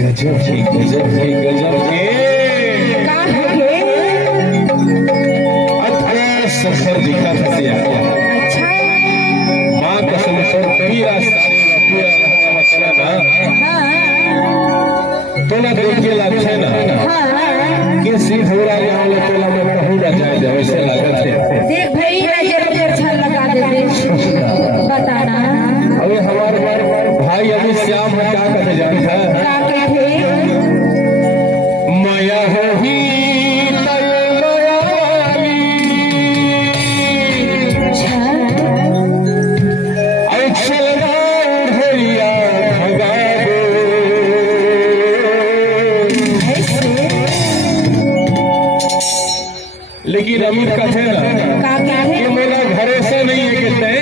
गजब है गजब है गजब है अरे सफर दिखा था अच्छा माँ कसम से पूरा साड़ी में पूरा रहना मतलब ना तोला देख के लगते ना कि सिर्फ पूरा यहाँ ले तोला में कहूँ ना जाए वैसे लगत है देख भाई नजर पे अच्छा लगा देते बताना अभी हमारे भाई अभी श्याम है क्या कहते जानता है क्या कहते माया हो ही लेकिन अमीर कहते ना कि मेरा भरोसा नहीं है कहते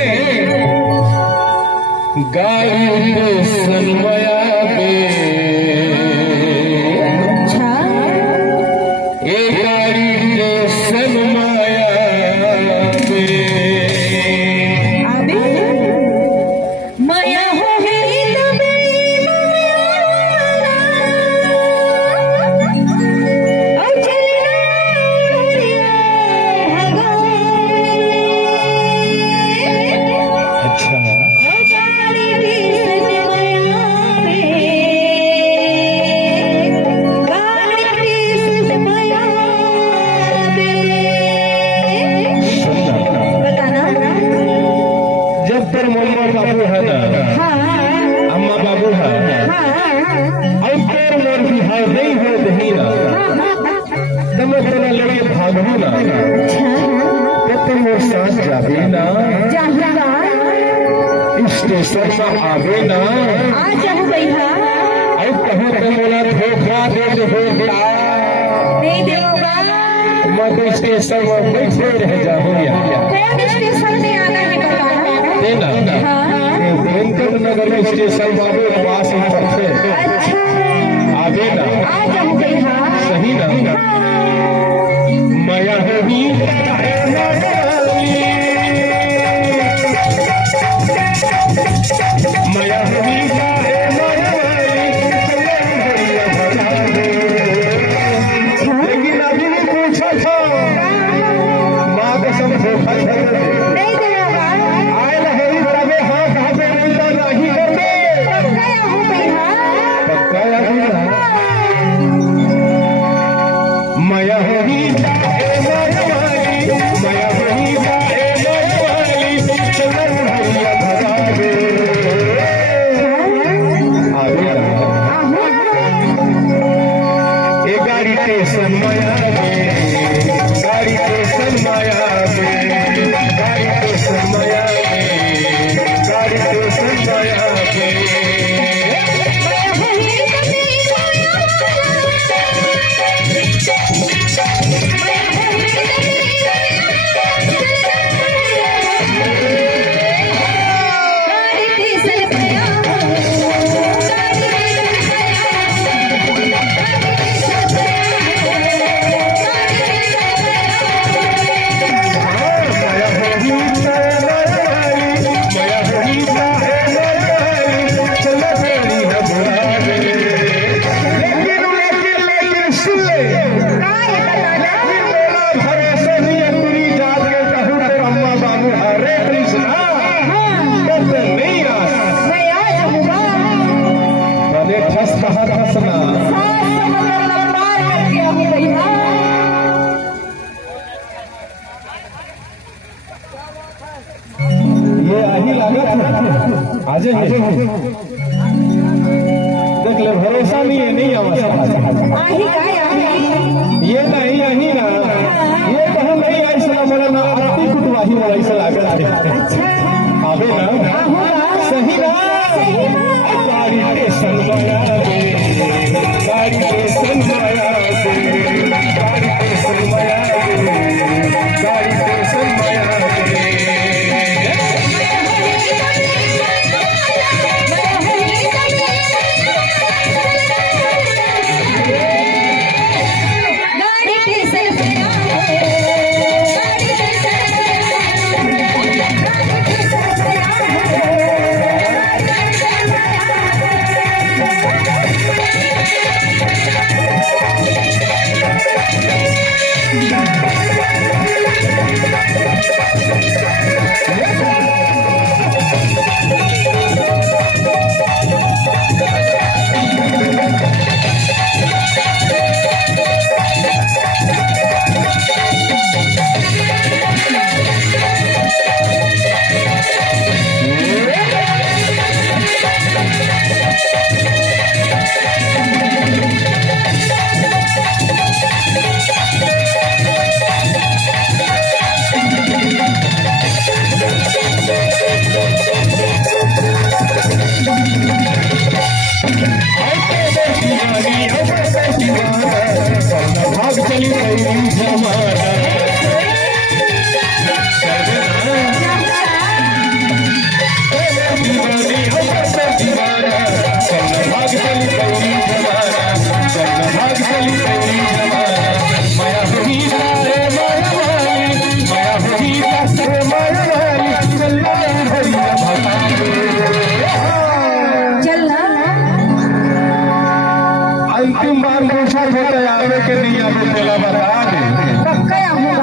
गाड़ी सनमया पे गाड़ी सनमया पे माया हो बाबू है ना अम्मा बाबू है और तेर मोर बिहार नहीं हो दही ना तब तेरा लगे भागू ना तो तुम मोर साथ जाबे ना स्टेशन पर आवे ना आ जाओ भैया और कहो तुम बोला धोखा दे हो नहीं देगा मैं तो स्टेशन में बैठे रह जाऊँ कौन स्टेशन में आना है बताना वेंकट नगर स्टेशन बाबू पास पड़ते अच्छा आगे ना आ जाओ भैया सही ना माया होगी माया होगी लेकिन अभी भी पूछा था माँ कसम धोखा नहीं देगा आए ना होगी तबे हाँ कहा पे नहीं करते गया हूँ भैया पक्का याद माया होगी माया होगी चंदन भैया भगा दे आगे ए गाड़ी स्टेशन माया गाड़ी स्टेशन माया गाड़ी स्टेशन माया गाड़ी स्टेशन माया ये आही लागत आज देख ले भरोसा नहीं है नहीं आवाज ये नहीं आही ना ये कहो नहीं ऐसा बोला ना अति कुटवाही वाला ऐसा लागत है आवे ना सही ना गाड़ी स्टेशन वाला गाड़ी स्टेशन वाला गाड़ी स्टेशन वाला गाड़ी स्टेशन वाला गाड़ी आवे तेला बता दे पक्का आऊंगा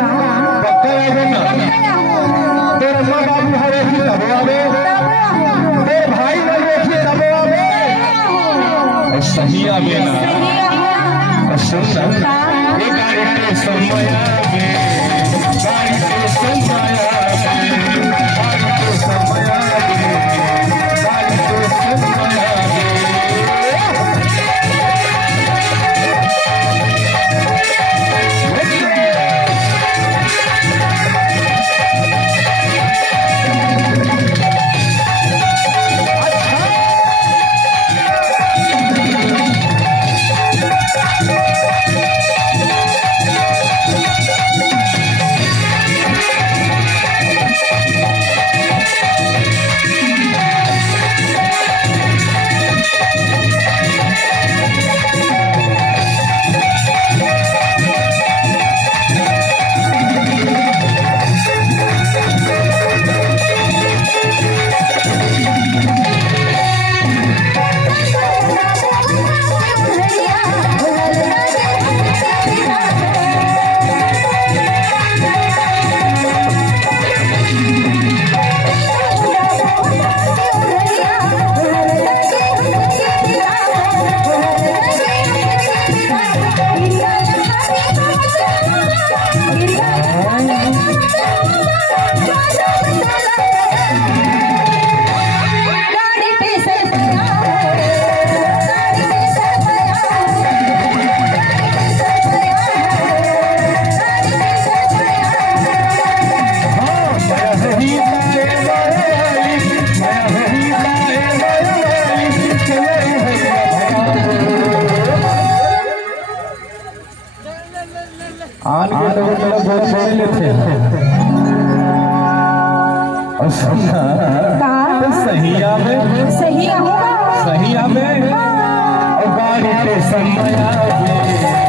पक्का आवे ना पक्का आऊंगा तेरे माँ बाबू हरे की तब आवे तब आऊंगा तेरे भाई बहनों की तब आवे और सही आवे ना सही आऊंगा और सुन ना ये गाड़ी के समय आवे गाड़ी के समय आवे गाड़ी के समय आवे गाड़ी के समय आवे आन के लोग मेरा बहुत बड़े लेते हैं और सुनना तो सही आवे सही आऊंगा सही आवे और गाड़ी के समय आवे